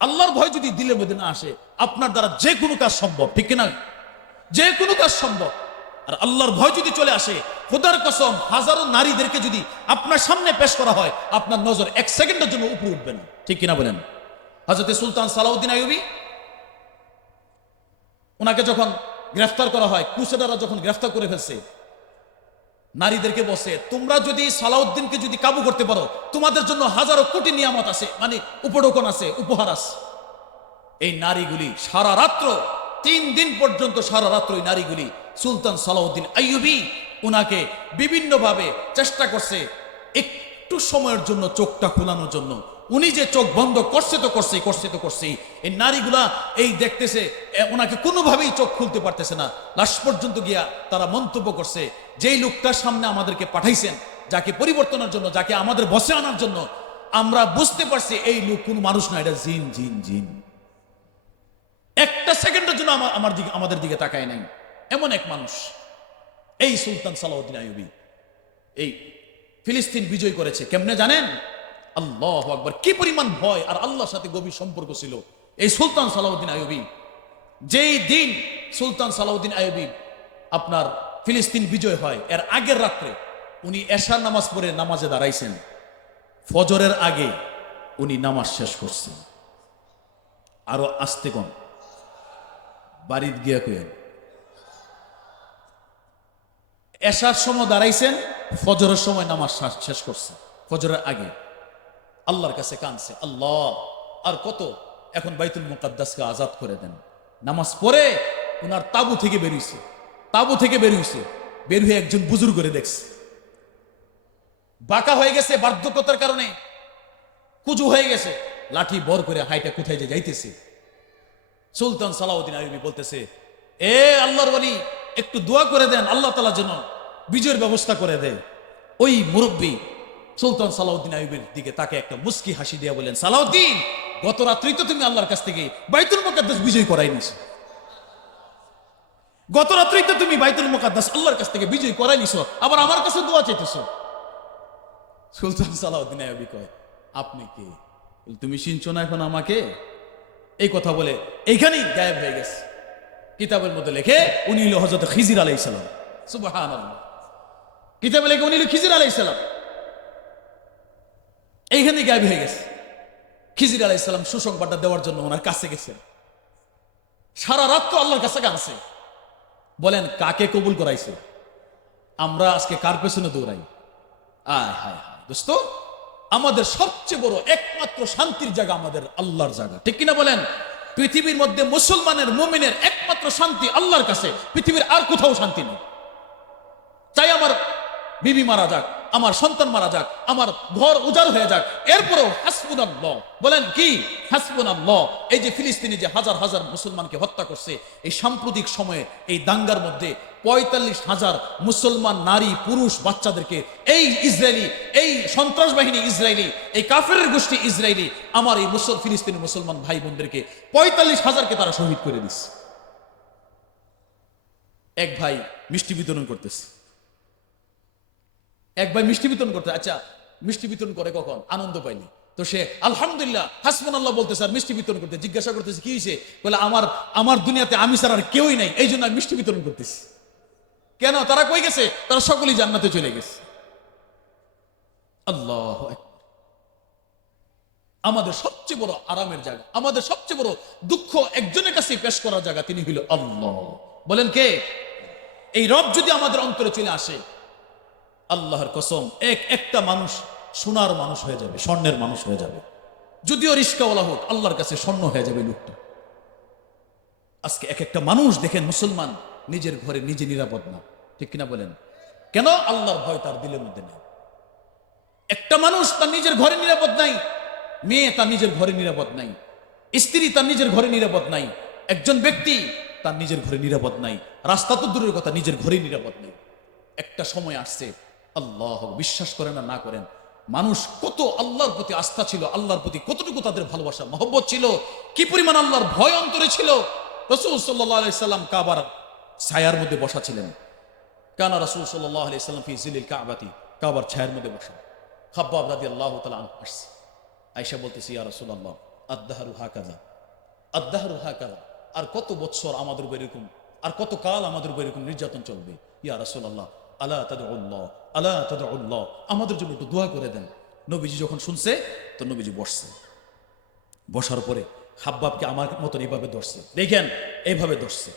আল্লাহর ভয় যদি দিলের মধ্যে না আসে, আপনার দ্বারা যে কোনো কাজ সম্ভব, ঠিক কিনা? যে কোনো কাজ সম্ভব। আর আল্লাহর ভয় যদি চলে আসে, খোদার কসম, হাজারো নারীদেরকে যদি আপনার সামনে পেশ করা হয়, আপনার নজর এক সেকেন্ডের জন্য উপরে উঠবে না। ঠিক কিনা বলেন? হজরতে সুলতান সালাউদ্দিন আইয়ুবী ওনাকে যখন গ্রেফতার করা হয় কুসেডারা যখন গ্রেফতার করে ফেলছে নারীদেরকে বসে, তোমরা যদি সালাউদ্দিনকে যদি কাবু করতে পারো, তোমাদের জন্য হাজারো কোটি নিয়ামত আছে মানে উপঢৌকন আছে, উপহার আছে। এই নারীগুলি সারা রাত্র, তিন দিন পর্যন্ত সারা রাত্র এই নারীগুলি, সুলতান সালাউদ্দিন আইয়ুবি উনাকে বিভিন্নভাবে চেষ্টা করছে একটু সময়ের জন্য চোখটা খোলানোর জন্য। উনি যে চোখ বন্ধ করছে তো করছে করছে তো করছেই। এই নারীগুলা এই দেখতেছে ওনাকে কোনোভাবেই চোখ খুলতে পারতেছে না। লাশ পর্যন্ত গিয়া তারা মন্তব্য করছে যেই লোকটার সামনে আমাদেরকে পাঠাইছেন, যাকে পরিবর্তনের জন্য, যাকে আমাদের বসে আনার জন্য, আমরা বুঝতে পারছি এই লোক কোন মানুষ না, এটা জিন জিন জিন। একটা সেকেন্ডের জন্য আমা- আমার দিকে আমাদের দিকে তাকায় নাই। এমন এক মানুষ। এই সুলতান সালাউদ্দিন আইয়ুবী। এই ফিলিস্তিন বিজয় করেছে, কেমনে জানেন? আল্লাহ আকবর। কি পরিমাণ ভয় আর আল্লাহর সাথে গভীর সম্পর্ক ছিল। এই সুলতান সালাউদ্দিন আইয়ুবী। যেই দিন সুলতান সালাউদ্দিন আইয়ুবী আপনার ফিলিস্তিন বিজয় হয়। এর আগের রাত্রে উনি এশার নামাজ পড়ে নামাজে দাঁড়াইছেন। ফজরের আগে উনি নামাজ শেষ করছেন। আরও আসতে কম বাড়িত গিয়া কইেন এশার সময় দাঁড়াইছেন, ফজরের সময় নামাজ শেষ- করছে ফজরের আগে। আল্লাহর কাছে কানছে আল্লাহ, আর কত? এখন বাইতুল মুকাদ্দাসকে আজাদ করে দেন। নামাজ পড়ে ওনার তাবু থেকে বেরিয়েছে। তাবু থেকে বেরিয়েছে বের হয়ে একজন বুজুর করে দেখছে। বাঁকা হয়ে গেছে বার্ধক্যতার কারণে। কুজু হয়ে গেছে। লাঠি বর করে হাইটা কোথায় যে যাইতেছে। সুলতান সালাউদ্দিন আইবি বলতেছে, এ আল্লাহর বলি একটু দোয়া করে দেন, আল্লাহ তালা যেন বিজয়ের ব্যবস্থা করে দেয়। ওই মুরব্বী সুলতান সালাউদ্দিন আইবের দিকে তাকে একটা মুস্কি হাসি দিয়া বলেন সালাউদ্দিন, গত রাত্রি তো তুমি আল্লাহর কাছ থেকে বাইতুল মুকাদ্দাস বিজয় করাই নিছো গত রাত্রি তো তুমি বাইতুল মুকাদ্দাস আল্লাহর কাছ থেকে বিজয় করাই নিছো, আবার আমার কাছে দোয়া চাইতেছো। সুলতান সালাউদ্দিন আইবি কয়, আপনি কে? তুমি চিনছো না এখন আমাকে? এই কথা বলে, এইখানেই গায়েব হয়ে গেছে। কিতাবের মধ্যে লেখে, উনি হলো হজরত খিজির আলাই সালাম। সুবাহান কিতাবে লেখে, উনি হলো খিজির আলাই সালাম। এইখানেই গায়েব হয়ে গেছে। খিজির আলাই সালাম সুসংবাদটা দেওয়ার জন্য ওনার কাছে গেছেন সারা রাত তো আল্লাহর কাছে গানছে বলেন, কাকে কবুল করাইছে? আমরা আজকে কার পেছনে দৌড়াই? আয় হায় হায়, দোস্ত, আমাদের সবচেয়ে বড় একমাত্র শান্তির জায়গা আমাদের আল্লাহর জায়গা। ঠিক কিনা বলেন? পৃথিবীর মধ্যে মুসলমানের, মুমিনের একমাত্র শান্তি আল্লাহর কাছে, পৃথিবীর আর কোথাও শান্তি নেই। তাই আমার বিবি মারা যাক। আমার সন্তান মারা যাক, আমার ঘর উজাড় হয়ে যাক। এরপরও হাসবুন বলেন কি? হাসবুন এই যে ফিলিস্তিনি যে হাজার হাজার মুসলমানকে হত্যা করছে, এই সাম্প্রতিক সময়ে এই দাঙ্গার মধ্যে পঁয়তাল্লিশ হাজার মুসলমান নারী, পুরুষ বাচ্চাদেরকে, এই ইসরায়েলি, এই সন্ত্রাস বাহিনী ইসরায়েলি, এই কাফের গোষ্ঠী ইসরায়েলি, আমার এই মুসল, ফিলিস্তিনি মুসলমান ভাই বোনদেরকে পঁয়তাল্লিশ হাজারকে তারা শহীদ করে দিচ্ছে এক ভাই মিষ্টি বিতরণ করতেছে। এক ভাই মিষ্টি বিতরণ করতে আচ্ছা মিষ্টি বিতরণ করে কখন? আনন্দ পাইনি। তো সে, আলহামদুলিল্লাহ হাসমান আল্লাহ বলতেছে আর মিষ্টি বিতরণ করতে। জিজ্ঞাসা করতেছে, কি হয়েছে বলে, আমার আমার দুনিয়াতে আমি ছাড়া আর কেউই নাই, এই জন্য আমি মিষ্টি বিতরণ করতেছি। কেন? তারা কই গেছে? তারা সকলেই জান্নাতে চলে গেছে। আল্লাহ আমাদের সবচেয়ে বড় আরামের জায়গা, আমাদের সবচেয়ে বড় দুঃখ একজনের কাছে পেশ করার জায়গা তিনি হইল আল্লাহ। বলেন কে? এই রব যদি আমাদের অন্তরে চলে আসে আল্লাহর কসম, এক একটা মানুষ সোনার মানুষ হয়ে যাবে, স্বর্ণের মানুষ হয়ে যাবে। যদিও রিস্কাওয়ালা হোক, আল্লাহর কাছে স্বর্ণ হয়ে যাবে লোকটা। আজকে এক একটা মানুষ দেখেন মুসলমান, নিজের ঘরে নিজে নিরাপদ না। ঠিক কিনা বলেন? কেন? আল্লাহর ভয় তার দিলের মধ্যে নেই। একটা মানুষ তার নিজের ঘরে নিরাপদ নাই, মেয়ে তার নিজের ঘরে নিরাপদ নাই, স্ত্রী তার নিজের ঘরে নিরাপদ নাই, একজন ব্যক্তি তার নিজের ঘরে নিরাপদ নাই, রাস্তা তো দূরের কথা, নিজের ঘরে নিরাপদ নেই। একটা সময় আসছে আল্লাহ, বিশ্বাস করেন না না করেন, মানুষ কত আল্লাহর প্রতি আস্থা ছিল, আল্লাহর প্রতি কতটুকু তাদের ভালোবাসা, মহব্বত ছিল, কি পরিমাণ আল্লাহর ভয় অন্তরে ছিল? রসুল সাল্লাম কাবার ছায়ার মধ্যে বসা ছিলেন। কানা রসুল সাল্লাম ফি কাবাতি, কাবার ছায়ার মধ্যে বসা খাব্বাব আল্লাহ আইসা বলতেছি রসুল আল্লাহ আদাহারু হাকাজা আদাহারু হাকাজা আর কত বৎসর আমাদের উপর এরকম, আর কত কাল আমাদের উপর এরকম নির্যাতন চলবে? ইয়া রাসূলুল্লাহ, আলা তাদউল্লাহ আলা তাদউল্লাহ, আমাদের জন্য একটু দোয়া করে দেন। নবীজি যখন শুনছে, তো নবীজি বসছে। বসার পরে খাব্বাবকে আমার মতন এইভাবে ধরছে। দেখেন এইভাবে ধরছে।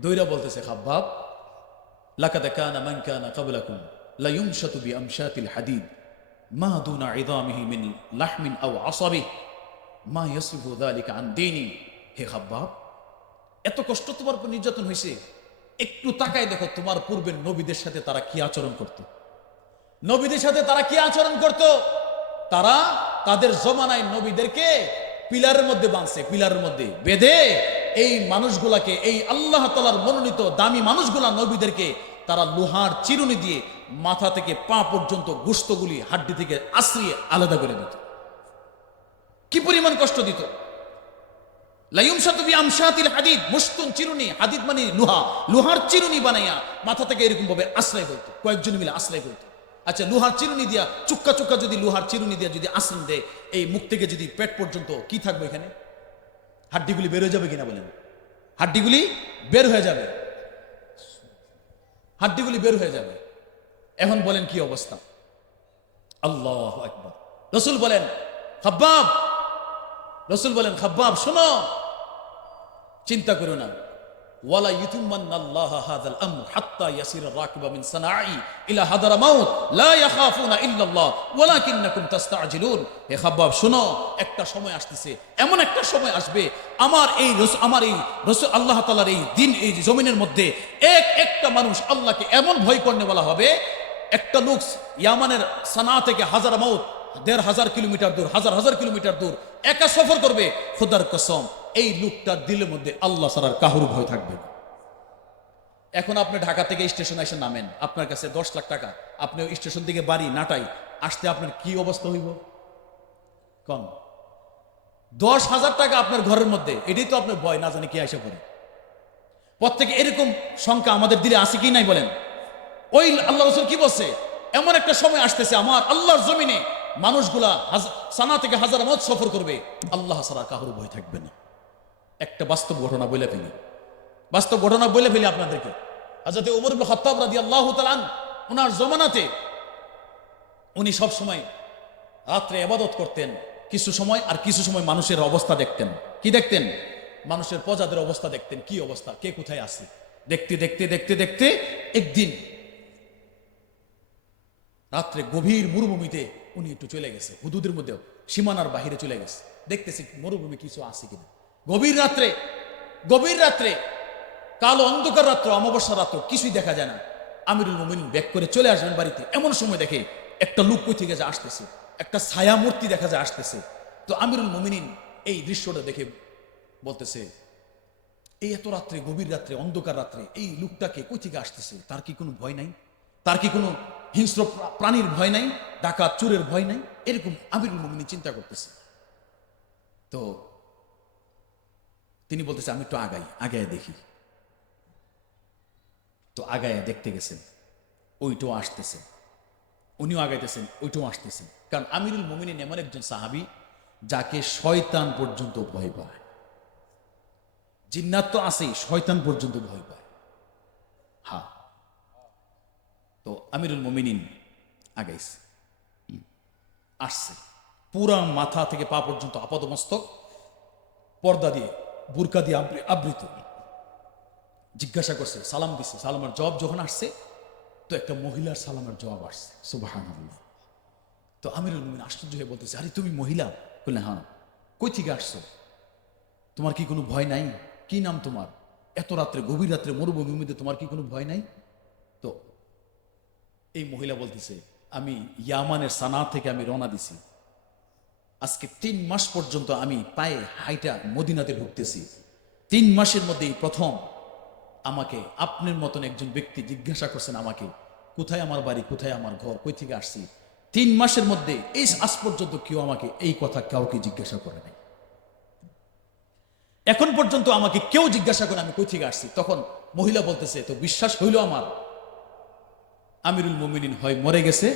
দৈরা বলতেছে কানা মান মা দুনা এত কষ্ট তোমার উপর নির্যাতন হয়েছে। একটু তাকায় দেখো, তোমার পূর্বের নবীদের সাথে তারা কি আচরণ করত। নবীদের সাথে তারা কি আচরণ করত? তারা তাদের জমানায় নবীদেরকে পিলারের মধ্যে বাঁধছে পিলারের মধ্যে বেঁধে এই মানুষগুলাকে, এই আল্লাহ তালার মনোনীত দামি মানুষগুলা নবীদেরকে তারা লোহার চিরুনি দিয়ে মাথা থেকে পা পর্যন্ত গুস্তগুলি হাড্ডি থেকে আশ্রিয়ে আলাদা করে দিত। কি পরিমাণ কষ্ট দিত? হাদিদ মুস্তুন চিরুনি মানে লোহা, লোহার চিরুনি বানাইয়া মাথা থেকে এরকম ভাবে আশ্রয় করতো কয়েকজন মিলে আশ্রয় করতো আচ্ছা লোহার চিরুনি দিয়া, চুক্কা চুক্কা যদি লোহার চিরুনি দিয়া যদি আশ্রয় দেয়, এই মুখ থেকে যদি পেট পর্যন্ত কি থাকবে এখানে? হাড্ডিগুলি বের হয়ে যাবে কিনা বলেন? হাড্ডিগুলি বের হয়ে যাবে। হাড্ডিগুলি বের হয়ে যাবে। এখন বলেন কি অবস্থা? আল্লাহ একবার রসুল বলেন, খাব্বাব! রসুল বলেন, খাব্বাব, শোনো! চিন্তা করো না। হে শোনো, একটা সময় এমন একটা সময় আসবে, আমার এই আমার এই রসুল আল্লাহ তাআলার এই দিন, এই জমিনের মধ্যে এক একটা মানুষ আল্লাহকে এমন ভয় করনে বলা হবে, একটা লোক ইয়ামানের সানা থেকে হাজার মাউত, দেড় হাজার কিলোমিটার দূর, হাজার হাজার কিলোমিটার দূর একা সফর করবে, খোদার কসম, এই লোকটার দিলের মধ্যে আল্লাহ সারার কাহুর ভয় থাকবে এখন আপনি ঢাকা থেকে স্টেশনে এসে নামেন, আপনার কাছে দশ লাখ টাকা, আপনি স্টেশন থেকে বাড়ি, নাটাই, আসতে আপনার কি অবস্থা হইব? কম। দশ হাজার টাকা আপনার ঘরের মধ্যে, এটাই তো আপনার ভয়, না জানি কি আসে পড়ে। প্রত্যেকে এরকম সংখ্যা আমাদের দিলে আছে কি নাই বলেন? ওই আল্লাহ রসুল কি বলছে? এমন একটা সময় আসতেছে আমার আল্লাহর জমিনে মানুষগুলা সানা থেকে হাজার মত সফর করবে, আল্লাহ সারা কাহুর ভয় থাকবে না। একটা বাস্তব ঘটনা বলে ফেলি। বাস্তব ঘটনা বলে ফেলি আপনাদেরকে। হাজরতে উমর খাত্তাব রাদিয়াল্লাহু তাআলা ওনার জমানাতে উনি সব সময় রাত্রে আবাদত করতেন, কিছু সময় আর কিছু সময় মানুষের অবস্থা দেখতেন। কি দেখতেন? মানুষের প্রজাদের অবস্থা দেখতেন। কি অবস্থা? কে কোথায় আছে? দেখতে দেখতে দেখতে দেখতে একদিন রাত্রে গভীর মরুভূমিতে উনি একটু চলে গেছে। হুদুদের মধ্যেও সীমানার বাহিরে চলে গেছে। দেখতেছি মরুভূমি কিছু আছে কিনা। গভীর রাত্রে গভীর রাত্রে, কালো অন্ধকার রাত্র অমাবস্যা রাত্র, কিছুই দেখা যায় না। আমিরুল মোমিন ব্যাক করে চলে আসবেন বাড়িতে। এমন সময় দেখে একটা লোক কই থেকে যে আসতেছে। একটা ছায়া মূর্তি দেখা যায় আসতেছে। তো আমিরুল মোমিনিন এই দৃশ্যটা দেখে বলতেছে, এই এত রাত্রে, গভীর রাত্রে, অন্ধকার রাত্রে, এই লোকটাকে কই থেকে আসতেছে? তার কি কোনো ভয় নাই? তার কি কোনো হিংস্র প্রাণীর ভয় নাই, ডাকাত চোরের ভয় নাই, এরকম আমিরুল মোমিনী চিন্তা করতেছে। তো তিনি বলতেছে, আমি একটু আগাই, আগায় দেখি। তো আগায় দেখতে গেছেন, ওইটাও আসতেছে। উনিও আগাইতেছেন, ওইটাও আসতেছেন কারণ আমিরুল মোমিনিন এমন একজন সাহাবি যাকে শয়তান পর্যন্ত ভয় পায়। জিন্নাত তো আছেই, শয়তান পর্যন্ত ভয় পায়। হ্যাঁ তো আমিরুল মোমিনিন আগাইছে আসছে। পুরা মাথা থেকে পা পর্যন্ত আপাদমস্তক, পর্দা দিয়ে, বুরকা দিয়ে আবৃ- আবৃত। জিজ্ঞাসা করছে, সালাম দিছে। সালামের জবাব যখন আসছে, তো একটা মহিলার সালামের জবাব আসছে। সুবাহান তো আমিরুল মোমিন আশ্চর্য হয়ে বলতেছে, আরে, তুমি মহিলা? বললে হ্যাঁ। কই থেকে আসছো? তোমার কি কোনো ভয় নাই? কি নাম তোমার? এত রাত্রে, গভীর রাত্রে মরুভূমিতে তোমার কি কোনো ভয় নাই? এই মহিলা বলতেছে, আমি ইয়ামানের সানা থেকে আমি রওনা দিছি। আজকে তিন মাস পর্যন্ত আমি পায়ে হাইটা মদিনাতে ঢুকতেছি। তিন মাসের মধ্যে এই প্রথম আমাকে আপনার মতন একজন ব্যক্তি জিজ্ঞাসা করছেন আমাকে, কোথায় আমার বাড়ি? কোথায় আমার ঘর? কই থেকে আসছি? তিন মাসের মধ্যে এই আজ পর্যন্ত কেউ আমাকে এই কথা কাউকে জিজ্ঞাসা করে নাই। এখন পর্যন্ত আমাকে কেউ জিজ্ঞাসা করে আমি কই থেকে আসছি? তখন মহিলা বলতেছে, তো বিশ্বাস হইল আমার আমিরুল মুমিনিন হয় মরে গেছে,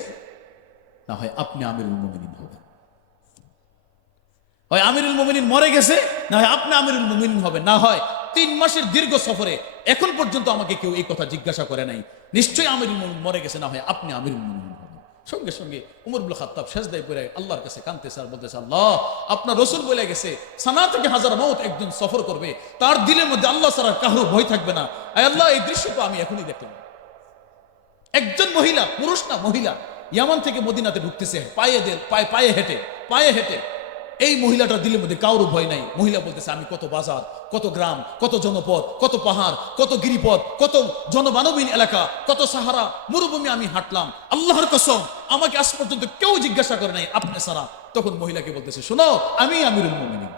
না হয় আপনি আমিরুল মুমিনিন হবেন। হয় আমিরুল মোমিনিন মরে গেছে, না হয় আপনি আমিরুল মোমিনিন হবে না হয় তিন মাসের দীর্ঘ সফরে এখন পর্যন্ত আমাকে কেউ এই কথা জিজ্ঞাসা করে নাই। নিশ্চয়ই আমিরুল মোমিন মরে গেছে, না হয় আপনি আমিরুল হবেন। সঙ্গে সঙ্গে উমরুল খাত্তাব শেষ দায় পড়ে আল্লাহর কাছে কানতে স্যার বলতেছে, আল্লাহ, আপনার রসুল বলে গেছে সানা থেকে হাজার মৌত একজন সফর করবে। তার দিলের মধ্যে আল্লাহ ছাড়া কারও ভয় থাকবে না। আল্লাহ, এই দৃশ্য তো আমি এখনই দেখলাম। একজন মহিলা, পুরুষ না, মহিলা, ইয়ামান থেকে মদিনাতে ঢুকতেছে, পায়ে দে পায়ে পায়ে হেঁটে পায়ে হেঁটে। এই মহিলাটার দিলের মধ্যে কারও ভয় নাই। মহিলা বলতেছে, আমি কত বাজার, কত গ্রাম, কত জনপদ, কত পাহাড়, কত গিরিপথ, কত জনমানবীন এলাকা, কত সাহারা, মরুভূমি আমি হাঁটলাম। আল্লাহর কসম, আমাকে আজ পর্যন্ত কেউ জিজ্ঞাসা করে নাই, আপনি সারা। তখন মহিলাকে বলতেছে, শোনো, আমি আমিরুল মুমিনিন।